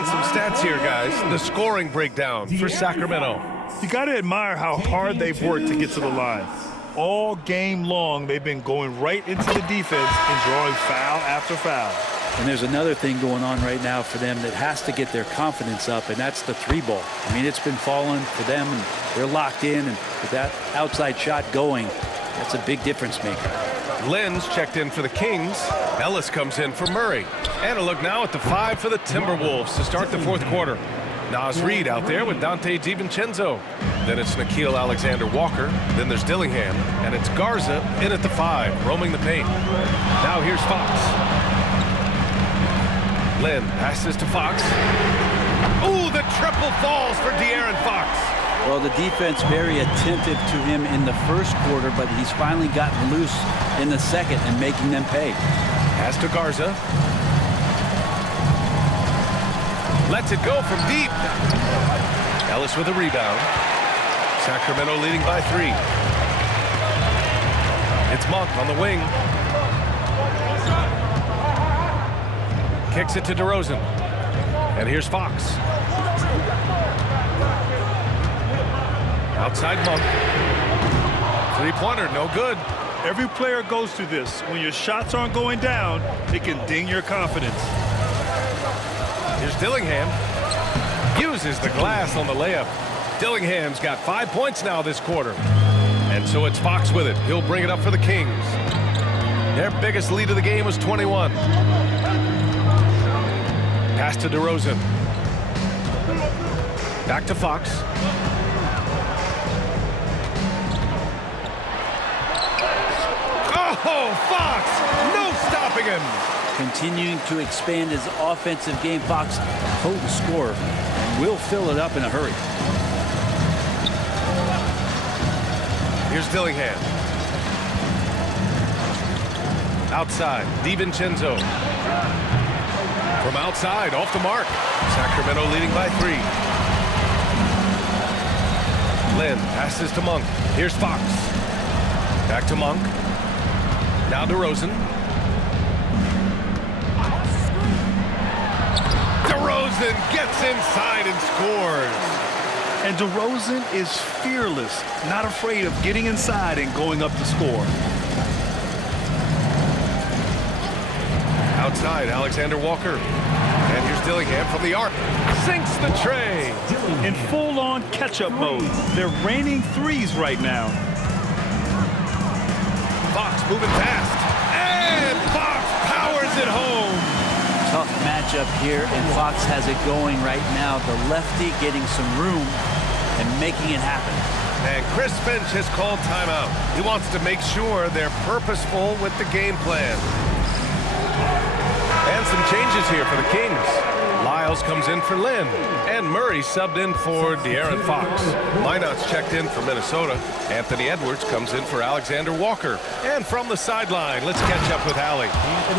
And some stats here, guys. The scoring breakdown for Sacramento. You got to admire how hard they've worked to get to the line. All game long, they've been going right into the defense and drawing foul after foul. And there's another thing going on right now for them that has to get their confidence up, and that's the three ball. I mean, it's been falling for them, and they're locked in, and with that outside shot going, that's a big difference maker. Lenz checked in for the Kings. Ellis comes in for Murray. And a look now at the 5 for the Timberwolves to start the fourth quarter. Nas Reed out there with Dante DiVincenzo. Then it's Nickeil Alexander-Walker. Then there's Dillingham. And it's Garza in at the 5, roaming the paint. Now here's Fox. Len passes to Fox. Ooh, the triple falls for De'Aaron Fox. Well, the defense very attentive to him in the first quarter, but he's finally gotten loose in the second and making them pay. Pass to Garza. Lets it go from deep. Ellis with a rebound. Sacramento leading by 3. It's Monk on the wing. Kicks it to DeRozan. And here's Fox. Outside Monk. Three-pointer, no good. Every player goes through this. When your shots aren't going down, it can ding your confidence. Here's Dillingham. Uses the glass on the layup. Dillingham's got 5 points now this quarter. And so it's Fox with it. He'll bring it up for the Kings. Their biggest lead of the game was 21. Pass to DeRozan. Back to Fox. Oh, Fox! No stopping him! Continuing to expand his offensive game. Fox, potent scorer, and will fill it up in a hurry. Here's Dillingham. Outside, DiVincenzo. From outside, off the mark. Sacramento leading by 3. Len passes to Monk. Here's Fox. Back to Monk. Now DeRozan. DeRozan gets inside and scores. And DeRozan is fearless, not afraid of getting inside and going up to score. Outside, Alexander-Walker. And here's Dillingham from the arc. Sinks the tray. In full-on catch-up mode. They're raining threes right now. Fox moving fast. And Fox powers it home. Tough matchup here, and Fox has it going right now. The lefty getting some room and making it happen. And Chris Finch has called timeout. He wants to make sure they're purposeful with the game plan. And some changes here for the Kings. Lyles comes in for Lynn. And Murray subbed in for De'Aaron Fox. Minot's checked in for Minnesota. Anthony Edwards comes in for Alexander-Walker. And from the sideline, let's catch up with Allie.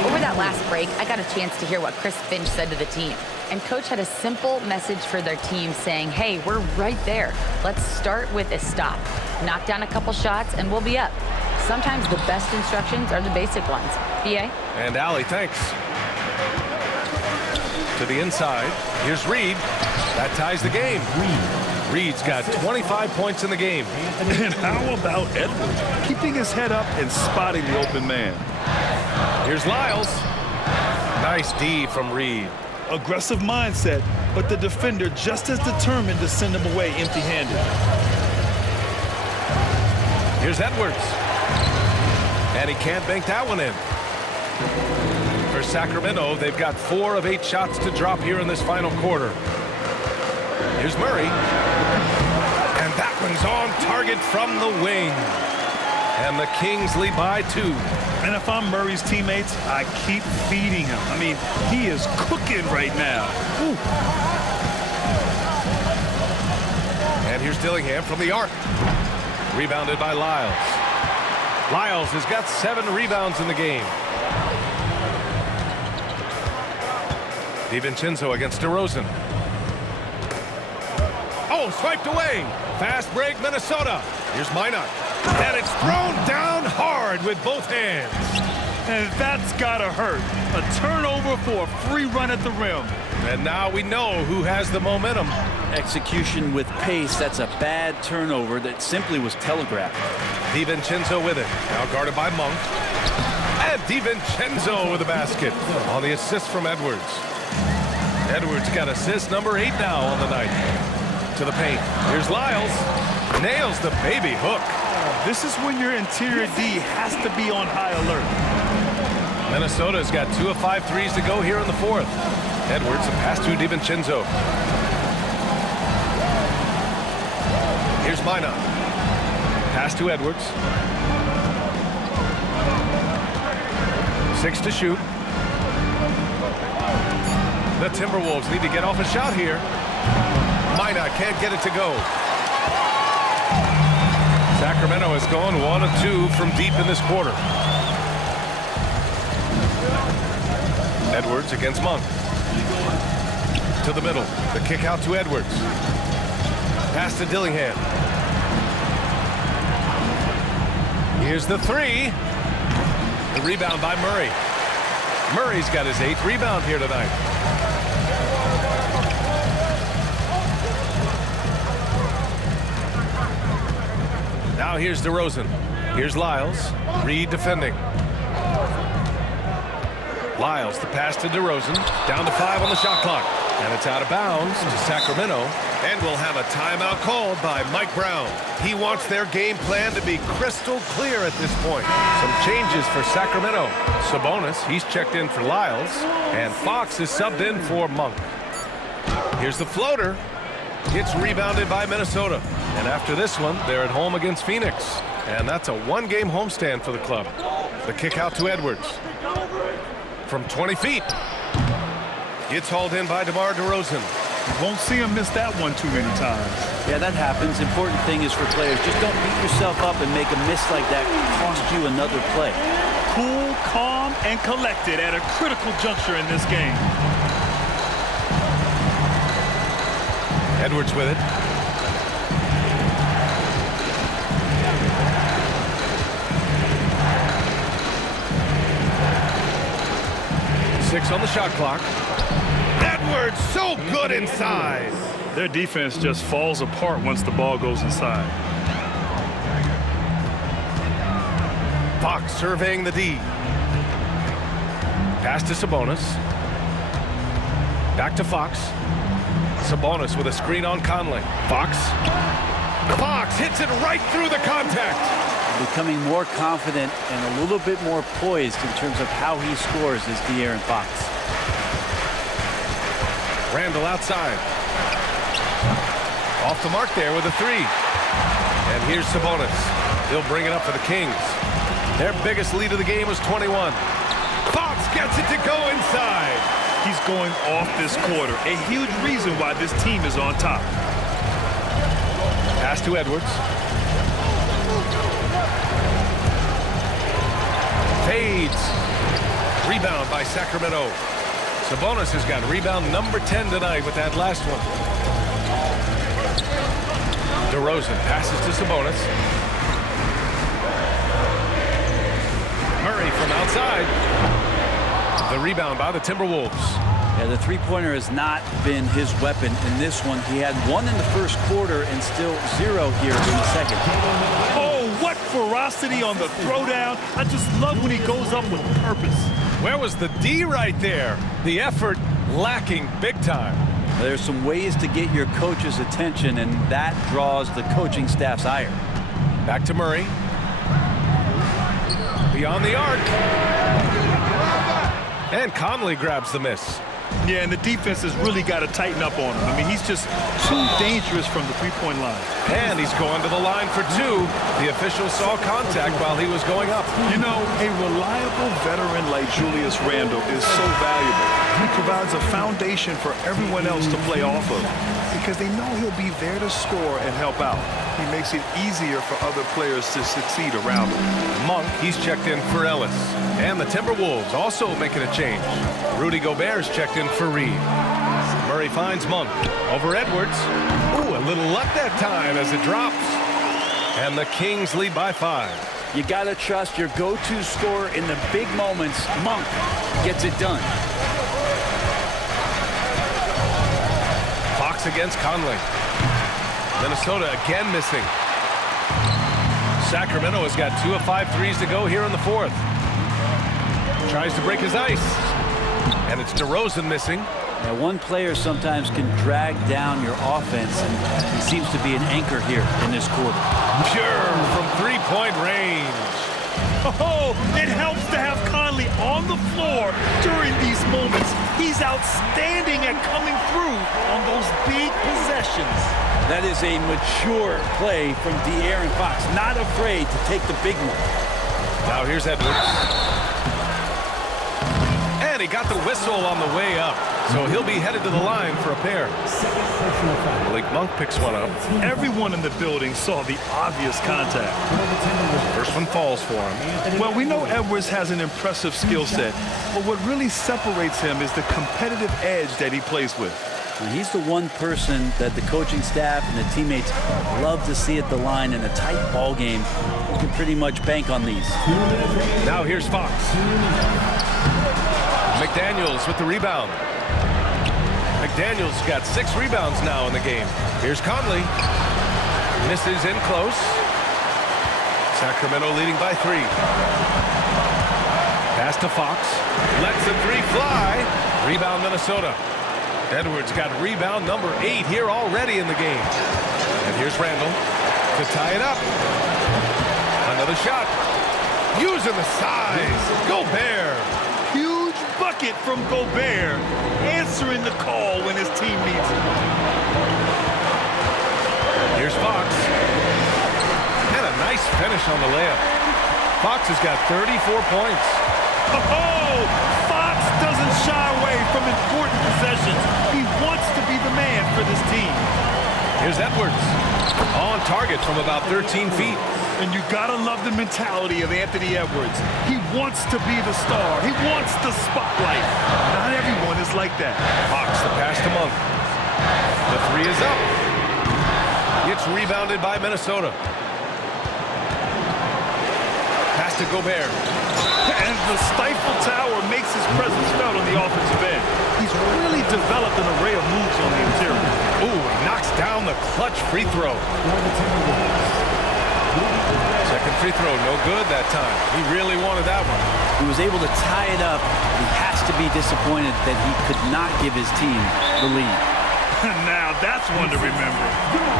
Over that last break, I got a chance to hear what Chris Finch said to the team. And Coach had a simple message for their team saying, hey, we're right there. Let's start with a stop. Knock down a couple shots and we'll be up. Sometimes the best instructions are the basic ones. BA? And Allie, thanks. To the inside. Here's Reed. That ties the game. Reed's got 25 points in the game. And how about Edwards? Keeping his head up and spotting the open man. Here's Lyles. Nice D from Reed. Aggressive mindset, but the defender just as determined to send him away empty-handed. Here's Edwards. And he can't bank that one in. For Sacramento, they've got 4 of 8 shots to drop here in this final quarter. Here's Murray. And that one's on target from the wing. And the Kings lead by 2. And if I'm Murray's teammates, I keep feeding him. I mean, he is cooking right now. Ooh. And here's Dillingham from the arc. Rebounded by Lyles. Lyles has got 7 rebounds in the game. DiVincenzo against DeRozan. Oh, swiped away. Fast break, Minnesota. Here's Minot. And it's thrown down hard with both hands. And that's gotta hurt. A turnover for a free run at the rim. And now we know who has the momentum. Execution with pace. That's a bad turnover that simply was telegraphed. DiVincenzo with it. Now guarded by Monk. And DiVincenzo with the basket on the assist from Edwards. Edwards got assist number 8 now on the night. To the paint. Here's Lyles. Nails the baby hook. This is when your interior D has to be on high alert. Minnesota's got 2 of 5 threes to go here in the fourth. Edwards, a pass to DiVincenzo. Here's Minot. Pass to Edwards. 6 to shoot. The Timberwolves need to get off a shot here. Minot can't get it to go. Sacramento is going 1 of 2 from deep in this quarter. Edwards against Monk. To the middle. The kick out to Edwards. Pass to Dillingham. Here's the 3. The rebound by Murray. Murray's got his 8th rebound here tonight. Now here's DeRozan. Here's Lyles. Reed defending. Lyles, the pass to DeRozan. Down to 5 on the shot clock. And it's out of bounds to Sacramento. And we'll have a timeout called by Mike Brown. He wants their game plan to be crystal clear at this point. Some changes for Sacramento. Sabonis, he's checked in for Lyles. And Fox is subbed in for Monk. Here's the floater. It's rebounded by Minnesota. And after this one, they're at home against Phoenix. And that's a 1-game homestand for the club. The kick out to Edwards. From 20 feet. It's hauled in by DeMar DeRozan. You won't see him miss that one too many times. Yeah, that happens. Important thing is for players, just don't beat yourself up and make a miss like that cost you another play. Cool, calm, and collected at a critical juncture in this game. Edwards with it. Six on the shot clock. Edwards so good inside. Their defense just falls apart once the ball goes inside. Fox surveying the D. Pass to Sabonis. Back to Fox. Sabonis with a screen on Conley. Fox. Fox hits it right through the contact. Becoming more confident and a little bit more poised in terms of how he scores is De'Aaron Fox. Randall outside. Off the mark there with a 3. And here's Sabonis. He'll bring it up for the Kings. Their biggest lead of the game was 21. Fox gets it to go inside. He's going off this quarter. A huge reason why this team is on top. Pass to Edwards. Fades. Rebound by Sacramento. Sabonis has got rebound number 10 tonight with that last one. DeRozan passes to Sabonis. Murray from outside. The rebound by the Timberwolves. Yeah, the three-pointer has not been his weapon in this one. He had 1 in the first quarter and still 0 here in the second. Oh, what ferocity on the throwdown. I just love when he goes up with purpose. Where was the D right there? The effort lacking big time. There's some ways to get your coach's attention, and that draws the coaching staff's ire. Back to Murray. Beyond the arc. And Conley grabs the miss. Yeah, and the defense has really got to tighten up on him. I mean, he's just too dangerous from the three-point line. And he's going to the line for 2. The official saw contact while he was going up. You know, a reliable veteran like Julius Randle is so valuable. He provides a foundation for everyone else to play off of because they know he'll be there to score and help out. He makes it easier for other players to succeed around him. Monk, he's checked in for Ellis. And the Timberwolves also making a change. Rudy Gobert's checked in for Reed. Murray finds Monk over Edwards. Ooh, a little luck that time as it drops. And the Kings lead by 5. You got to trust your go-to scorer in the big moments. Monk gets it done. Fox against Conley. Minnesota again missing. Sacramento has got 2 of 5 threes to go here in the fourth. Tries to break his ice. And it's DeRozan missing. Now, one player sometimes can drag down your offense, and he seems to be an anchor here in this quarter. Pure from three-point range. Oh, it helps to have Conley on the floor during these moments. He's outstanding at coming through on those big possessions. That is a mature play from De'Aaron Fox, not afraid to take the big one. Now here's Edwards. And he got the whistle on the way up. So he'll be headed to the line for a pair. Malik Monk picks one up. Everyone in the building saw the obvious contact. First one falls for him. Well, we know Edwards has an impressive skill set, but what really separates him is the competitive edge that he plays with. He's the one person that the coaching staff and the teammates love to see at the line in a tight ball game. You can pretty much bank on these. Now here's Fox. McDaniels with the rebound. McDaniels got 6 rebounds now in the game. Here's Conley. Misses in close. Sacramento leading by 3. Pass to Fox. Lets the 3 fly. Rebound Minnesota. Edwards got rebound number 8 here already in the game. And here's Randall to tie it up. Another shot. Using the size. Gobert. Huge bucket from Gobert, answering the call when his team needs him. Here's Fox. And a nice finish on the layup. Fox has got 34 points. Oh, Fox doesn't shy away from important possessions. He wants to be the man for this team. Here's Edwards. On target from about 13 feet. And you gotta love the mentality of Anthony Edwards. He wants to be the star. He wants the spotlight. Not everyone is like that. Fox, the pass to Monk. The 3 is up. It's rebounded by Minnesota. Pass to Gobert. And the Stifle Tower makes his presence felt on the offensive end. He's really developed an array of moves on the interior. Ooh, he knocks down the clutch free throw. Second free throw, no good that time. He really wanted that one. He was able to tie it up. He has to be disappointed that he could not give his team the lead. Now that's one to remember.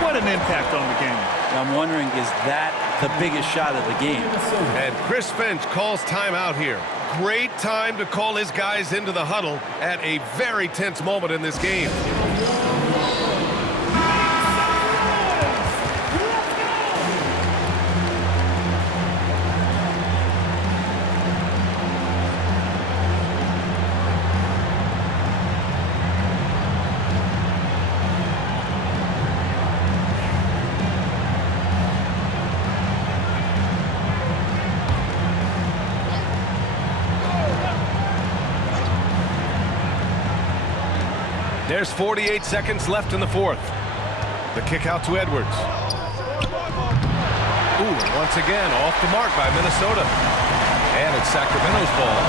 What an impact on the game. I'm wondering, is that the biggest shot of the game? And Chris Finch calls timeout here. Great time to call his guys into the huddle at a very tense moment in this game. There's 48 seconds left in the fourth. The kick out to Edwards. Ooh, once again, off the mark by Minnesota. And it's Sacramento's ball.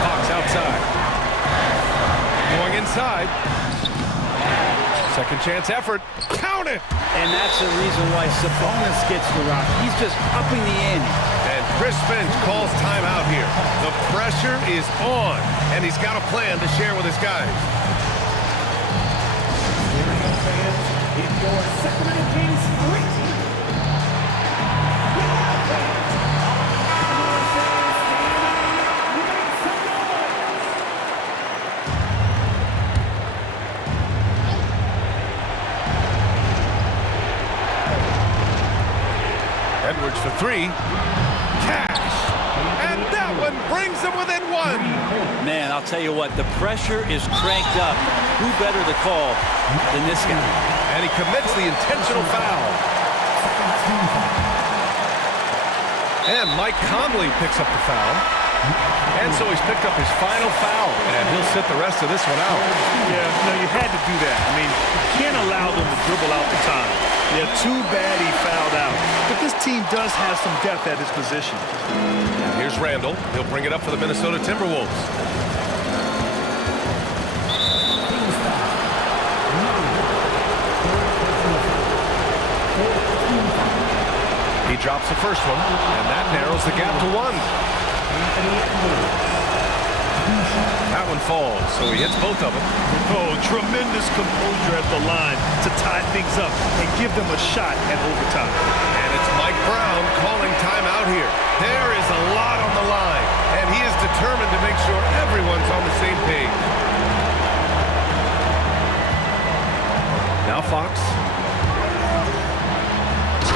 Fox outside. Going inside. Second chance effort. Count it! And that's the reason why Sabonis gets the rock. He's just upping the ante. And Chris Finch calls timeout here. The pressure is on, and he's got a plan to share with his guys. Edwards for 3. Cash! And that one brings them within 1. Man, I'll tell you what, the pressure is cranked up. Who better to call than this guy? And he commits the intentional foul. And Mike Conley picks up the foul. And so he's picked up his final foul, and he'll sit the rest of this one out. Yeah, no, you had to do that. I mean, you can't allow them to dribble out the time. Yeah, too bad he fouled out. But this team does have some depth at his position. Here's Randall. He'll bring it up for the Minnesota Timberwolves. drops the first one, and that narrows the gap to 1. That one falls, so he hits both of them. Oh, tremendous composure at the line to tie things up and give them a shot at overtime. And it's Mike Brown calling timeout here. There is a lot on the line, and he is determined to make sure everyone's on the same page. Now Fox.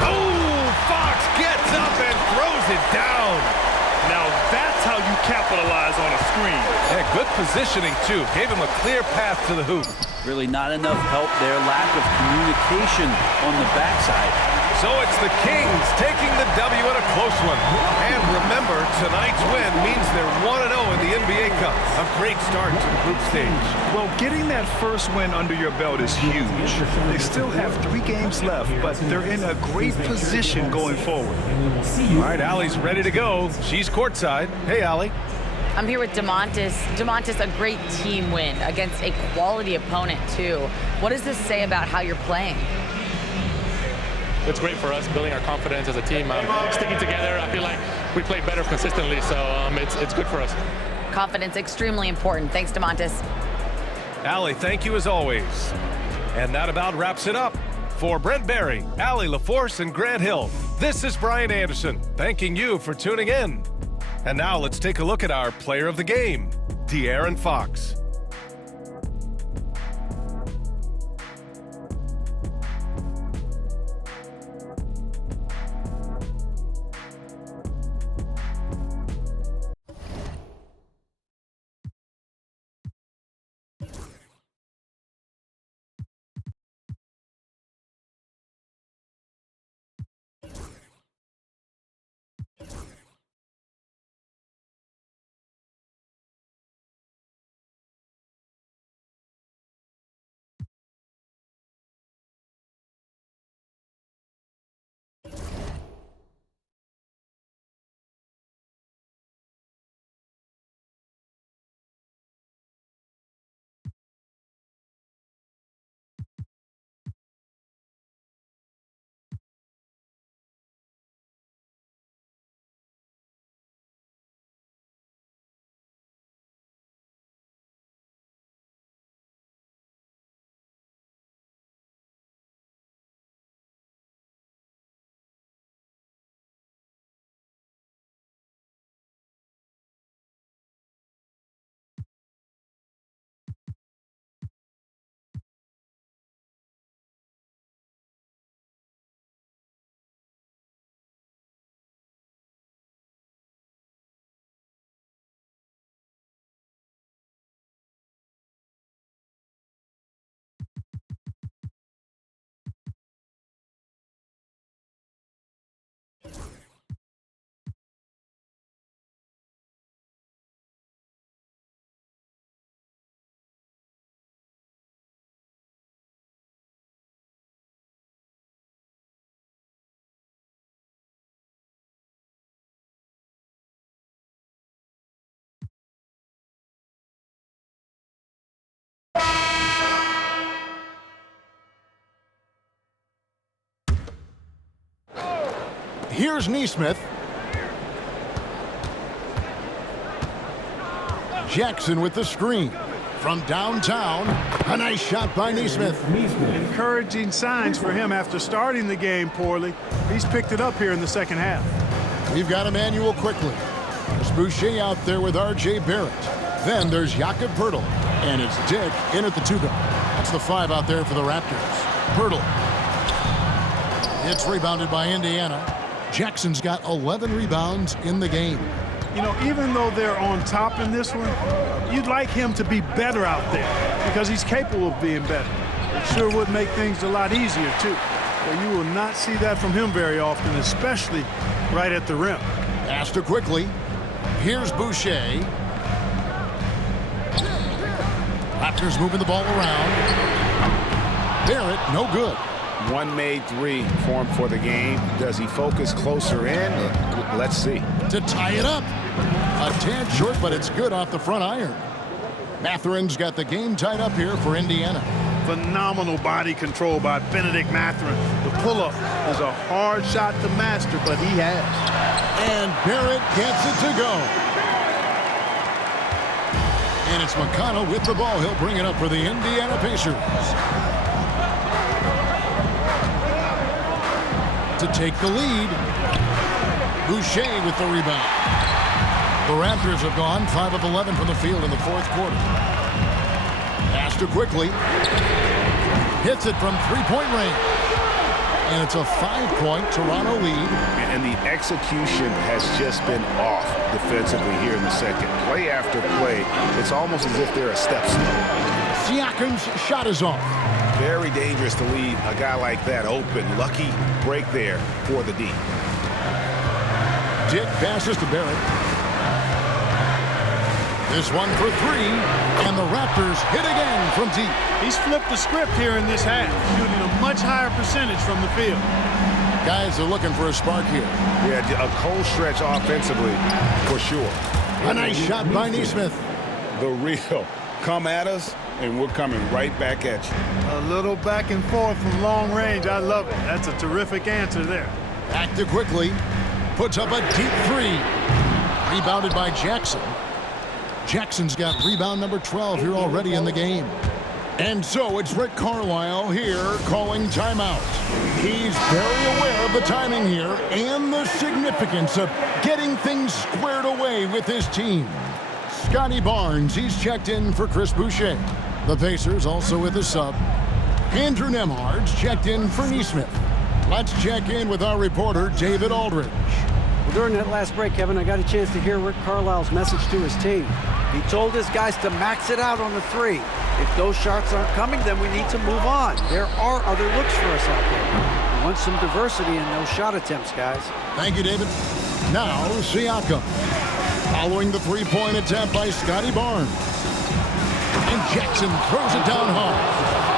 Oh, Fox gets up and throws it down. Now that's how you capitalize on a screen. Yeah, good positioning, too. Gave him a clear path to the hoop. Really not enough help there. Lack of communication on the backside. So it's the Kings taking the W in a close one. And remember, tonight's win means they're 1-0 in the NBA Cup. A great start to the group stage. Well, getting that first win under your belt is huge. They still have 3 games left, but they're in a great position going forward. All right, Allie's ready to go. She's courtside. Hey, Allie. I'm here with DeMontis. DeMontis, a great team win against a quality opponent, too. What does this say about how you're playing? It's great for us, building our confidence as a team, sticking together. I feel like we play better consistently, so it's good for us. Confidence extremely important. Thanks, DeMontis. Allie, thank you as always. And that about wraps it up. For Brent Barry, Allie LaForce, and Grant Hill, this is Brian Anderson, thanking you for tuning in. And now let's take a look at our player of the game, De'Aaron Fox. Here's Neesmith. Jackson with the screen. From downtown, a nice shot by Neesmith. Encouraging signs for him after starting the game poorly. He's picked it up here in the second half. We've got Emmanuel quickly. There's Boucher out there with R.J. Barrett. Then there's Jakob Poeltl. And it's Dick in at the 2 guard. That's the 5 out there for the Raptors. Poeltl. It's rebounded by Indiana. Jackson's got 11 rebounds in the game. You know, even though they're on top in this one, you'd like him to be better out there because he's capable of being better. It sure would make things a lot easier, too. But you will not see that from him very often, especially right at the rim. Astor quickly. Here's Boucher. Raptors moving the ball around. Barrett, no good. One made 3 for him for the game. Does he focus closer in? Let's see. To tie it up. A tad short, but it's good off the front iron. Matherin's got the game tied up here for Indiana. Phenomenal body control by Benedict Mathurin. The pull-up is a hard shot to master, but he has. And Barrett gets it to go. And it's McConnell with the ball. He'll bring it up for the Indiana Pacers. To take the lead, Boucher with the rebound. The Raptors have gone 5 of 11 from the field in the fourth quarter. Pass to quickly. Hits it from three-point range. And it's a 5-point Toronto lead. And the execution has just been off defensively here in the second. Play after play, it's almost as if they're a step slow. Siakam's shot is off. Very dangerous to leave a guy like that open. Lucky break there for the D. Dick passes to Barrett. This one for three, and the Raptors hit again from deep. He's flipped the script here in this half, shooting a much higher percentage from the field. Guys are looking for a spark here. Yeah, a cold stretch offensively, for sure. A nice shot by Nesmith. The real. Come at us, and we're coming right back at you. A little back and forth from long range. I love it. That's a terrific answer there. Back to quickly. Puts up a deep three. Rebounded by Jackson. Jackson's got rebound number 12 here already in the game. And so it's Rick Carlisle here calling timeout. He's very aware of the timing here and the significance of getting things squared away with his team. Scotty Barnes, he's checked in for Chris Boucher. The Pacers also with a sub. Andrew Nembhard's checked in for Nesmith. Let's check in with our reporter, David Aldridge. Well, during that last break, Kevin, I got a chance to hear Rick Carlisle's message to his team. He told his guys to max it out on the three. If those shots aren't coming, then we need to move on. There are other looks for us out there. We want some diversity in those shot attempts, guys. Thank you, David. Now, Siakam. Following the three-point attempt by Scotty Barnes. And Jackson throws it down hard.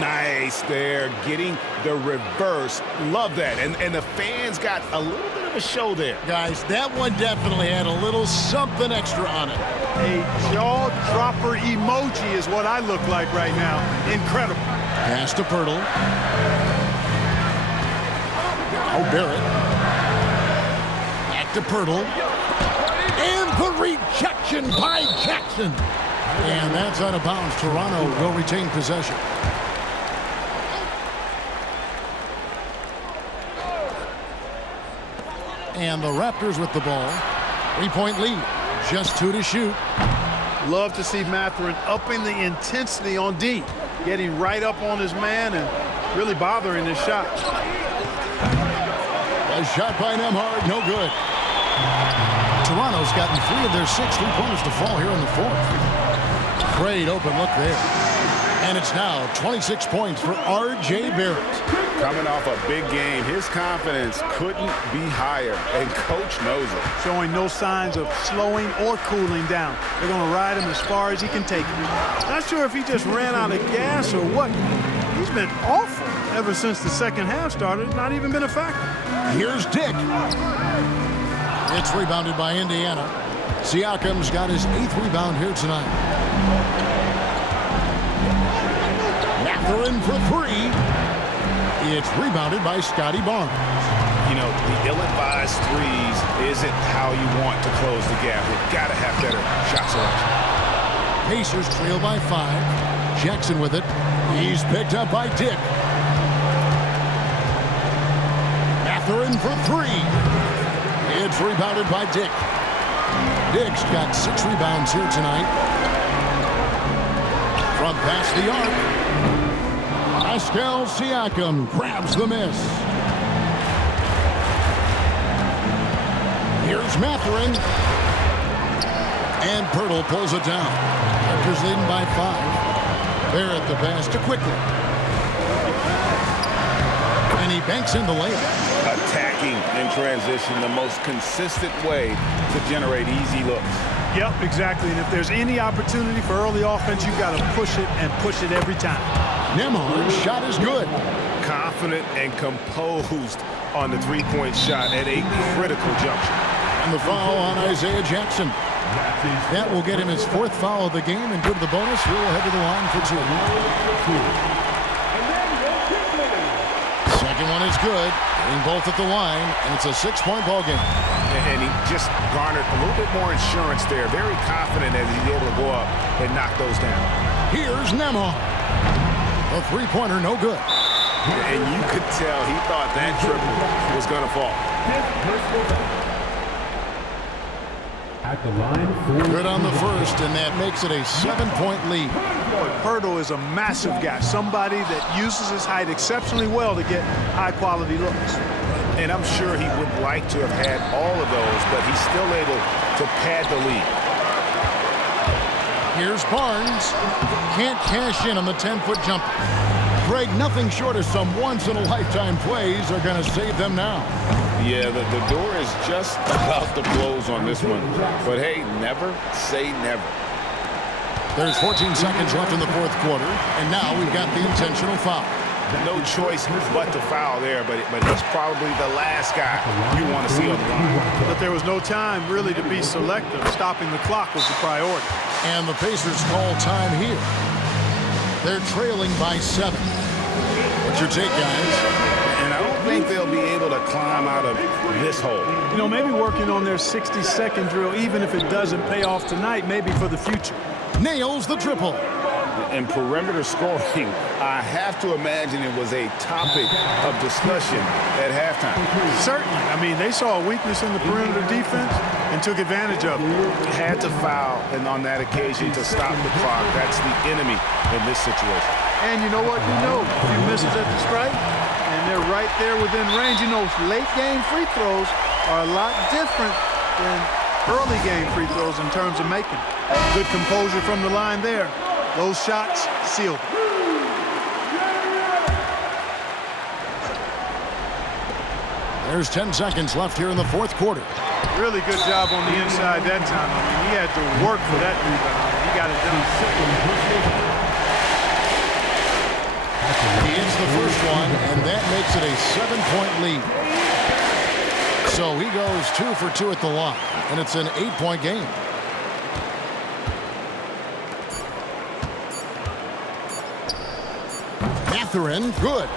Nice there, getting the reverse. Love that. And the fans got a little bit of a show there. Guys, that one definitely had a little something extra on it. A jaw-dropper emoji is what I look like right now. Incredible. Pass to Pirtle. Now Barrett. Back to Pirtle. And the rejection by Jackson. And that's out of bounds. Toronto will retain possession. And the Raptors with the ball. 3-point lead. Just 2 to shoot. Love to see Mathurin upping the intensity on D. Getting right up on his man and really bothering his shot. A shot by Nembhard. No good. Toronto's gotten 3 of their 6 3-pointers to fall here in the fourth. Great open look there. And it's now 26 points for R.J. Barrett. Coming off a big game, his confidence couldn't be higher, and Coach knows it. Showing no signs of slowing or cooling down. They're going to ride him as far as he can take him. Not sure if he just ran out of gas or what. He's been awful ever since the second half started. Not even been a factor. Here's Dick. It's rebounded by Indiana. Siakam's got his 8th rebound here tonight. Mathurin for 3. It's rebounded by Scotty Barnes. You know, the ill-advised threes isn't how you want to close the gap. You've got to have better shot selection. Pacers trail by 5. Jackson with it. He's picked up by Dick. Mathurin for 3. It's rebounded by Dick. Dick's got 6 rebounds here tonight. From past the arc. Pascal Siakam grabs the miss. Here's Mathurin. And Pirtle pulls it down. Raptors leading by 5. Barrett the pass to quickly. And he banks in the layup. Attacking in transition, the most consistent way to generate easy looks. Yep, exactly. And if there's any opportunity for early offense, you've got to push it and push it every time. Nembhard's shot is good. Confident and composed on the three-point shot at a critical juncture. And the foul on Isaiah Jackson. That will get him his 4th foul of the game, and go to the bonus. He'll head to the line for 2. Second one is good. Getting both at the line, and it's a 6-point ball game. And he just garnered a little bit more insurance there. Very confident as he's able to go up and knock those down. Here's Nemo. A 3-pointer, no good. And you could tell he thought that triple was going to fall. At the line, Good on the first, and that makes it a 7-point lead. Hurdle is a massive guy, somebody that uses his height exceptionally well to get high-quality looks. And I'm sure he would like to have had all of those, but he's still able to pad the lead. Here's Barnes. Can't cash in on the 10-foot jumper. Greg, nothing short of some once-in-a-lifetime plays are going to save them now. Yeah, the door is just about to close on this one. But hey, never say never. There's 14 seconds left in the 4th quarter, and now we've got the intentional foul. No choice but to foul there, but he's probably the last guy you want to see on the line. But there was no time really to be selective. Stopping the clock was the priority. And the Pacers call time here. They're trailing by 7. What's your take, guys? And I don't think they'll be able to climb out of this hole. You know, maybe working on their 60-second drill, even if it doesn't pay off tonight, maybe for the future. Nails the triple. And perimeter scoring, I have to imagine it was a topic of discussion at halftime. Certainly. I mean, they saw a weakness in the perimeter defense and took advantage of it. Had to foul and on that occasion to stop the clock. That's the enemy in this situation. And you know what? You know, a few misses at the strike, and they're right there within range. You know, late-game free throws are a lot different than early-game free throws in terms of making. Good composure from the line there. Those shots sealed. There's 10 seconds left here in the 4th quarter. Really good job on the inside that time. I mean, he had to work for that rebound. He got it done. He hits the first one, and that makes it a 7-point lead. So he goes 2 for 2 at the line, and it's an 8-point game. Catherine, good.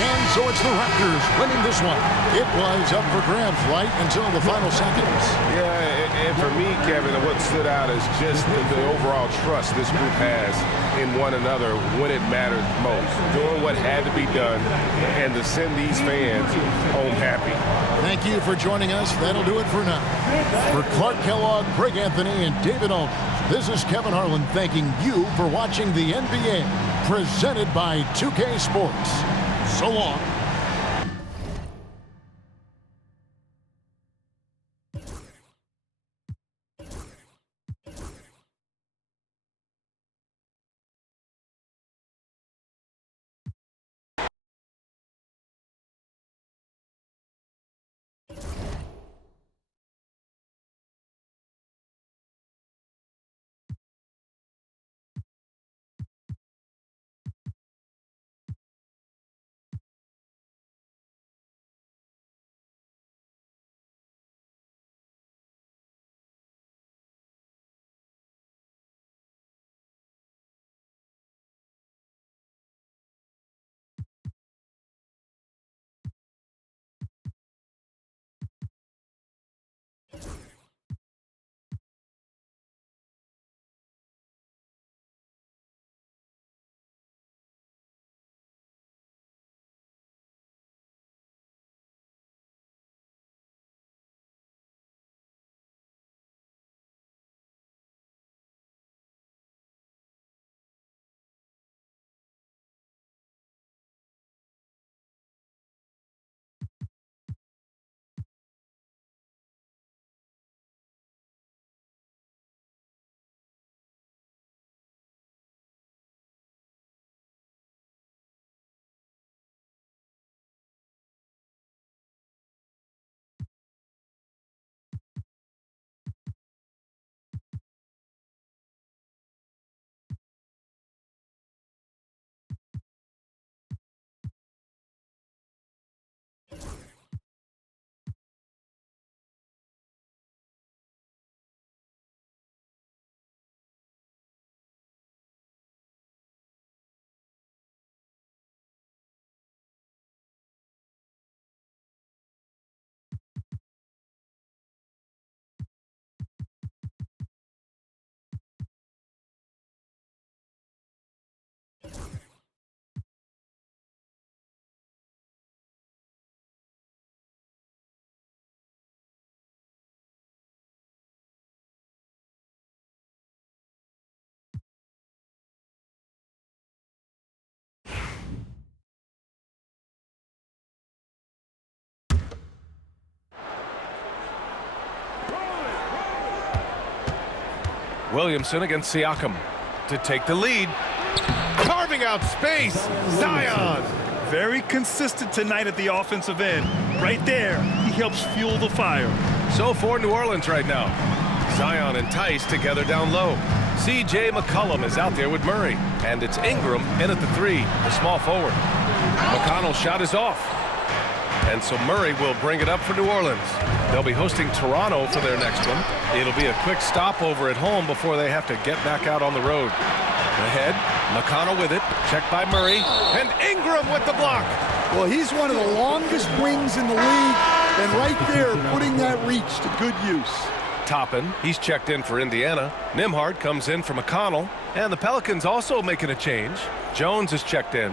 And so it's the Raptors winning this one. It was up for grabs right until the final seconds. Yeah, and for me, Kevin, what stood out is just the overall trust this group has in one another when it mattered most. Doing what had to be done and to send these fans home happy. Thank you for joining us. That'll do it for now. For Clark Kellogg, Greg Anthony, and David Owen, this is Kevin Harlan thanking you for watching the NBA presented by 2K Sports. So long. Williamson against Siakam to take the lead. Carving out space. Zion. Very consistent tonight at the offensive end. Right there, he helps fuel the fire. So for New Orleans right now. Zion and Tice together down low. C.J. McCollum is out there with Murray. And it's Ingram in at the 3, the small forward. McConnell's shot is off. And so Murray will bring it up for New Orleans. They'll be hosting Toronto for their next one. It'll be a quick stopover at home before they have to get back out on the road. Ahead, McConnell with it, checked by Murray, and Ingram with the block. Well, he's one of the longest wings in the league, and right there, putting that reach to good use. Toppin, he's checked in for Indiana. Nembhard comes in for McConnell, and the Pelicans also making a change. Jones is checked in.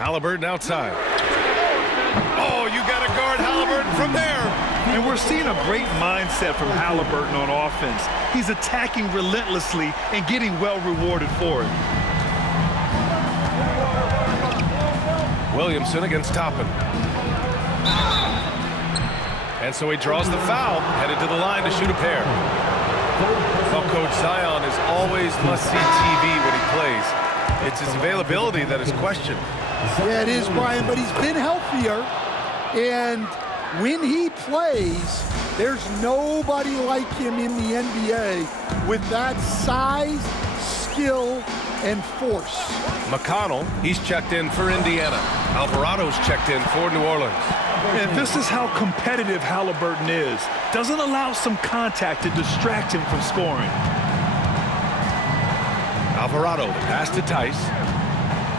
Halliburton outside. Oh, you got to guard Halliburton from there. And we're seeing a great mindset from Halliburton on offense. He's attacking relentlessly and getting well rewarded for it. Williamson against Toppin. And so he draws the foul, headed to the line to shoot a pair. Well, Coach, Zion is always must-see TV when he plays. It's his availability that is questioned. Yeah, it is, Brian, but he's been healthier, and when he plays, there's nobody like him in the NBA with that size, skill, and force. McConnell, he's checked in for Indiana. Alvarado's checked in for New Orleans. And this is how competitive Halliburton is. Doesn't allow some contact to distract him from scoring. Alvarado, the pass to Tice.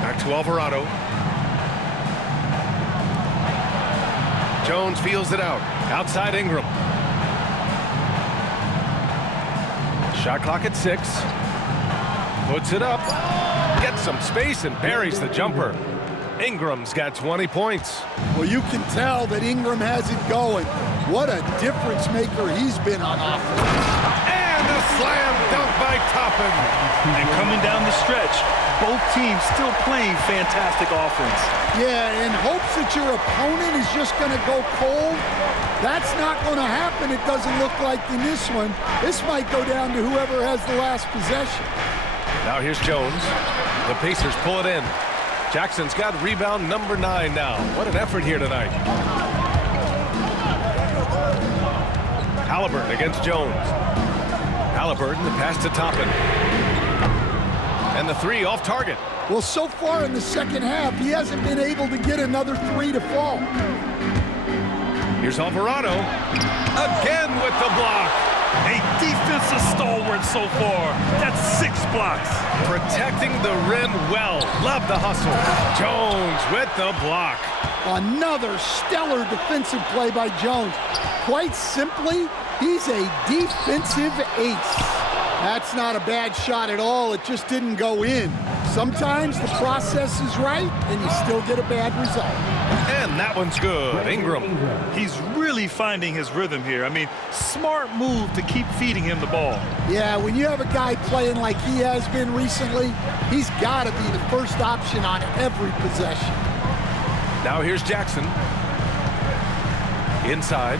Back to Alvarado. Jones feels it out. Outside Ingram. Shot clock at 6. Puts it up. Gets some space and buries the jumper. Ingram's got 20 points. Well, you can tell that Ingram has it going. What a difference maker he's been on offense. And a slam dunk by Toppin. And coming down the stretch, both teams still playing fantastic offense. Yeah, in hopes that your opponent is just going to go cold. That's not going to happen, it doesn't look like in this one. This might go down to whoever has the last possession. Now here's Jones. The Pacers pull it in. Jackson's got rebound number 9 now. What an effort here tonight. Halliburton against Jones. Halliburton, the pass to Toppin. And the 3 off target. Well, so far in the second half, he hasn't been able to get another 3 to fall. Here's Alvarado. Again with the block. A defensive stalwart so far. That's 6 blocks. Protecting the rim well. Love the hustle. Jones with the block. Another stellar defensive play by Jones. Quite simply, he's a defensive ace. That's not a bad shot at all. It just didn't go in. Sometimes the process is right, and you still get a bad result. And that one's good. Ingram. He's really finding his rhythm here. I mean, smart move to keep feeding him the ball. Yeah, when you have a guy playing like he has been recently, he's got to be the first option on every possession. Now here's Jackson. Inside.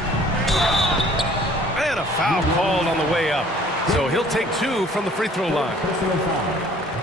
And a foul called on the way up. So he'll take 2 from the free throw line.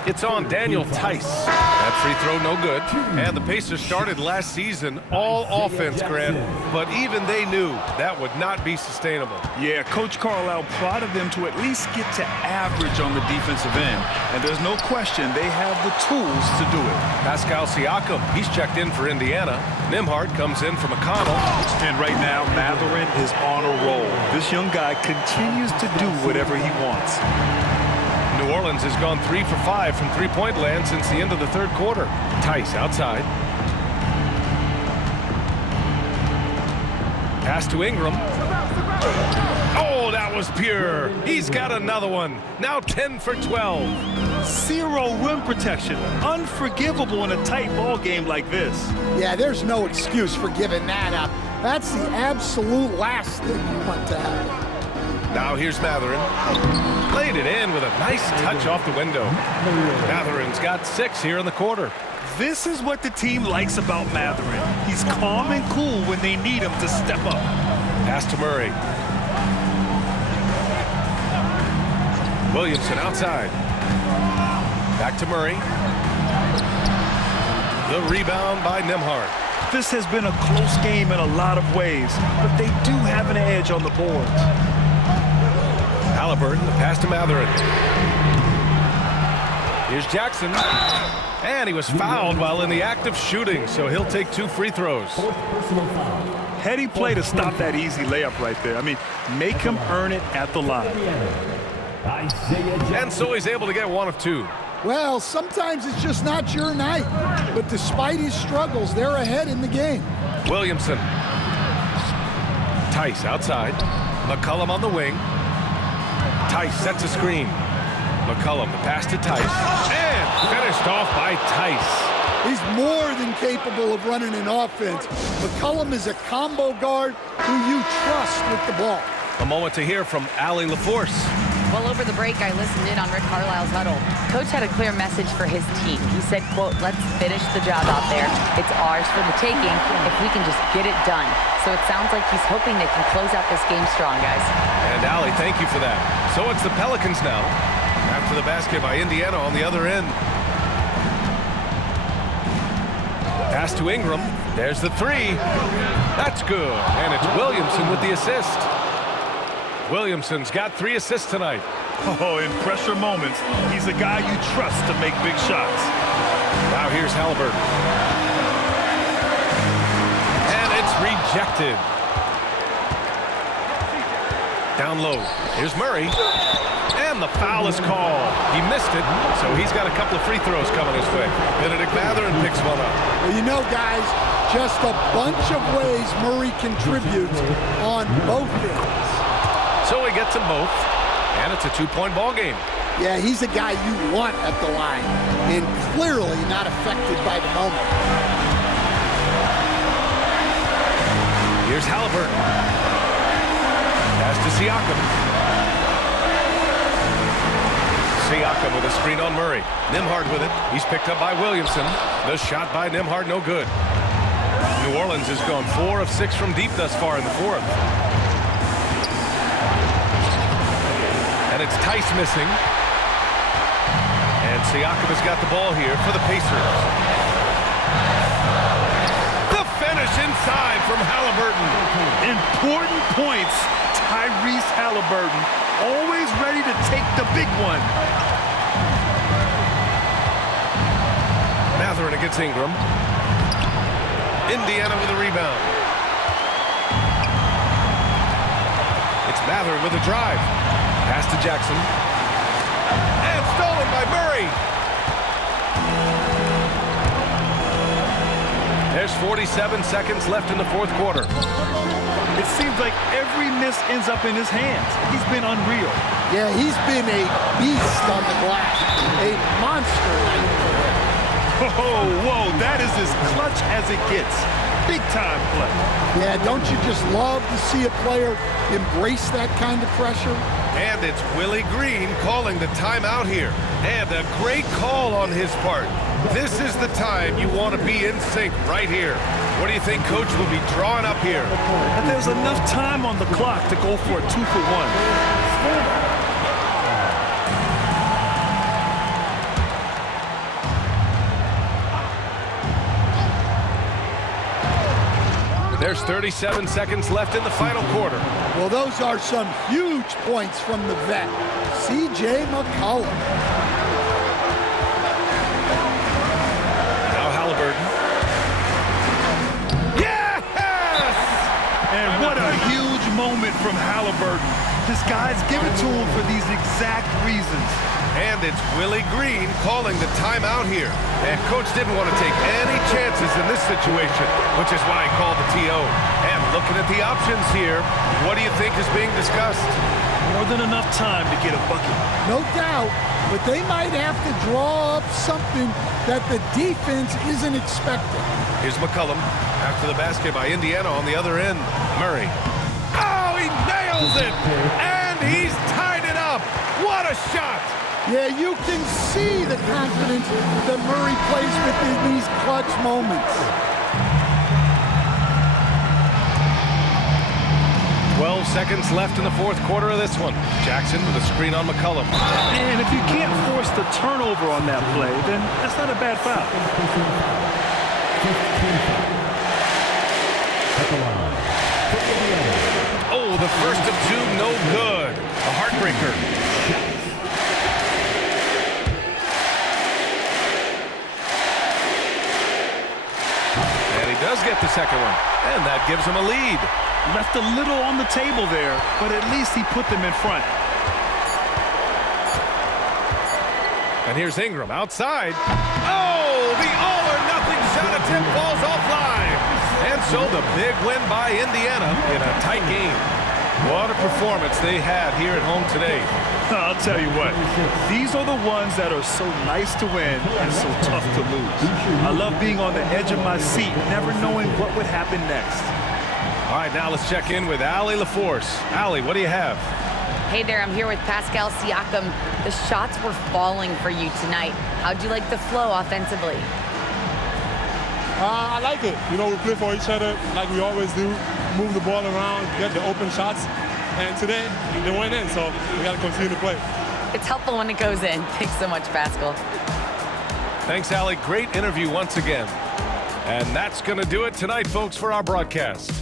It's on Daniel Tice. That free throw no good. And the Pacers started last season all offense, Grant, but even they knew that would not be sustainable. Yeah, Coach Carlisle prodded them to at least get to average on the defensive end. And there's no question they have the tools to do it. Pascal Siakam, he's checked in for Indiana. Nembhard comes in for McConnell. And right now, Mathurin is on a roll. This young guy continues to do whatever he wants. New Orleans has gone 3 for 5 from three-point land since the end of the third quarter. Tice outside. Pass to Ingram. Oh, that was pure. He's got another one. Now 10 for 12. 0 rim protection. Unforgivable in a tight ball game like this. Yeah, there's no excuse for giving that up. That's the absolute last thing you want to happen. Now here's Mathurin. Laid it in with a nice touch off the window. Matherin's got 6 here in the quarter. This is what the team likes about Mathurin. He's calm and cool when they need him to step up. Pass to Murray. Williamson outside. Back to Murray. The rebound by Nembhard. This has been a close game in a lot of ways, but they do have an edge on the boards. Halliburton, the pass to Mathurin. Here's Jackson. And he was fouled while in the act of shooting, so he'll take 2 free throws. Heady play to stop that easy layup right there. I mean, make him earn it at the line. And so he's able to get 1 of 2. Well, sometimes it's just not your night. But despite his struggles, they're ahead in the game. Williamson. Tice outside. McCollum on the wing. Tice sets a screen. McCollum, the pass to Tice. And finished off by Tice. He's more than capable of running an offense. McCollum is a combo guard who you trust with the ball. A moment to hear from Allie LaForce. Well, over the break, I listened in on Rick Carlisle's huddle. Coach had a clear message for his team. He said, quote, let's finish the job out there. It's ours for the taking if we can just get it done. So it sounds like he's hoping they can close out this game strong, guys. And Allie, thank you for that. So it's the Pelicans now. After the basket by Indiana on the other end. Pass to Ingram. There's the 3. That's good. And it's Williamson with the assist. Williamson's got 3 assists tonight. Oh, in pressure moments, he's a guy you trust to make big shots. Now here's Halliburton. And it's rejected. Down low. Here's Murray. And the foul is called. He missed it, so he's got a couple of free throws coming his way. Benedict Mathurin picks 1 up. Well, you know, guys, just a bunch of ways Murray contributes on both ends. So he gets them both, and it's a 2-point ball game. Yeah, he's a guy you want at the line, and clearly not affected by the moment. Here's Halliburton. Pass to Siakam. Siakam with a screen on Murray. Nembhard with it. He's picked up by Williamson. The shot by Nembhard, no good. New Orleans has gone 4 of 6 from deep thus far in the 4th. And it's Tice missing. And Siakam has got the ball here for the Pacers. The finish inside from Halliburton. Important points. Tyrese Halliburton, always ready to take the big one. Mathurin against Ingram. Indiana with a rebound. It's Mathurin with a drive. Pass to Jackson. And stolen by Murray. There's 47 seconds left in the 4th quarter. It seems like every miss ends up in his hands. He's been unreal. Yeah, he's been a beast on the glass. A monster night for him. Whoa, that is as clutch as it gets. Big time play. Yeah, don't you just love to see a player embrace that kind of pressure? And it's Willie Green calling the timeout here. And a great call on his part. This is the time you want to be in sync right here. What do you think Coach will be drawing up here? And there's enough time on the clock to go for a 2-for-1. There's 37 seconds left in the final quarter. Well, those are some huge points from the vet, C.J. McCollum. Now Halliburton. Yes! And what a huge moment from Halliburton. This guy's given to him for these exact reasons. And it's Willie Green calling the timeout here. And Coach didn't want to take any chances in this situation, which is why he called the TO. And looking at the options here, what do you think is being discussed? More than enough time to get a bucket. No doubt, but they might have to draw up something that the defense isn't expecting. Here's McCollum after the basket by Indiana on the other end. Murray. Oh, he nails it! And he's tied it up! What a shot! Yeah, you can see the confidence that Murray plays with in these clutch moments. 12 seconds left in the fourth quarter of this one. Jackson with a screen on McCollum. And if you can't force the turnover on that play, then that's not a bad foul. Oh, the first of two, no good. A heartbreaker. And he does get the second one. And that gives him a lead. Left a little on the table there, but at least he put them in front. And here's Ingram outside. Oh, the all-or-nothing shot attempt falls offline. And so the big win by Indiana in a tight game. What a performance they had here at home today. I'll tell you what, these are the ones that are so nice to win and so tough to lose. I love being on the edge of my seat, never knowing what would happen next. All right, now let's check in with Allie LaForce. Allie, what do you have? Hey there, I'm here with Pascal Siakam. The shots were falling for you tonight. How'd you like the flow offensively? I like it. You know, we play for each other like we always do. Move the ball around, get the open shots. And today, they went in, so we got to continue to play. It's helpful when it goes in. Thanks so much, Pascal. Thanks, Allie. Great interview once again. And that's going to do it tonight, folks, for our broadcast.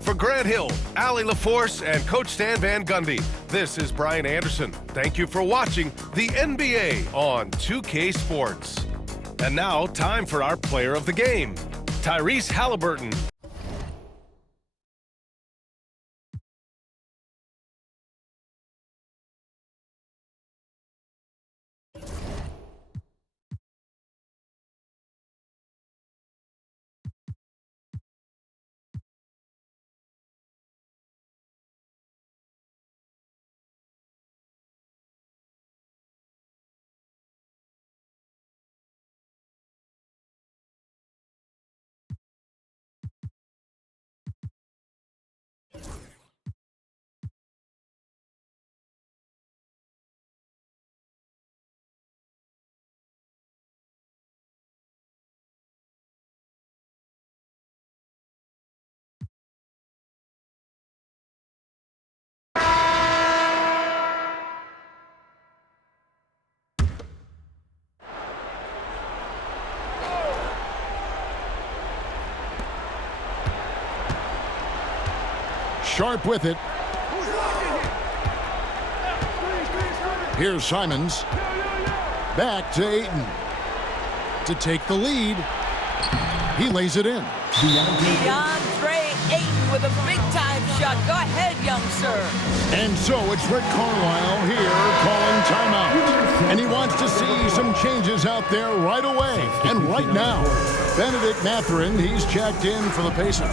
For Grant Hill, Allie LaForce, and Coach Stan Van Gundy, this is Brian Anderson. Thank you for watching the NBA on 2K Sports. And now, time for our player of the game, Tyrese Halliburton. Sharp with it. Here's Simons. Back to Ayton. To take the lead. He lays it in. DeAndre Ayton with a big-time shot. Go ahead, young sir. And so it's Rick Carlisle here calling timeout. And he wants to see some changes out there right away. And right now, Benedict Mathurin, he's checked in for the Pacers.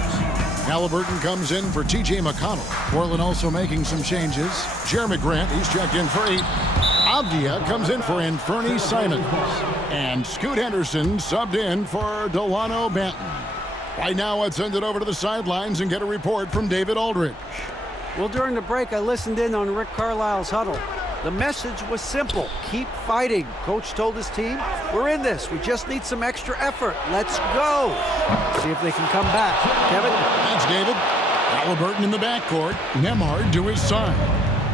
Halliburton comes in for T.J. McConnell. Portland also making some changes. Jeremy Grant, he's checked in for 8. Avdia comes in for Anthony Simons. And Scoot Henderson subbed in for Delano Banton. Right now, let's send it over to the sidelines and get a report from David Aldridge. Well, during the break, I listened in on Rick Carlisle's huddle. The message was simple. Keep fighting. Coach told his team, we're in this. We just need some extra effort. Let's go. See if they can come back. Kevin? That's David. Halliburton in the backcourt. Nembhard to his side.